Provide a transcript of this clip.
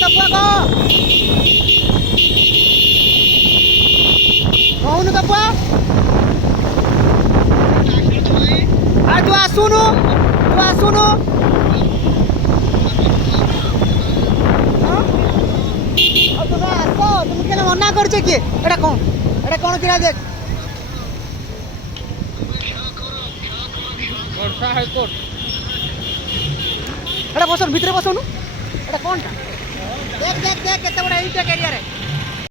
ତ ପୁଅ କହ କହୁନୁ ତ ପୁଅ ଆଉ ତୁ ଆସୁନୁ ତୁମେ ଆସ ତୁମକୁ କେନ ମନା କରୁଛେ କିଏ ଏଟା କଣ କିରା ଦେଖ ଏଟା ବସନ ଭିତରେ ବସଉନୁ ଏଟା କଣଟା देख केते बड़ा इंटेक एरिया रे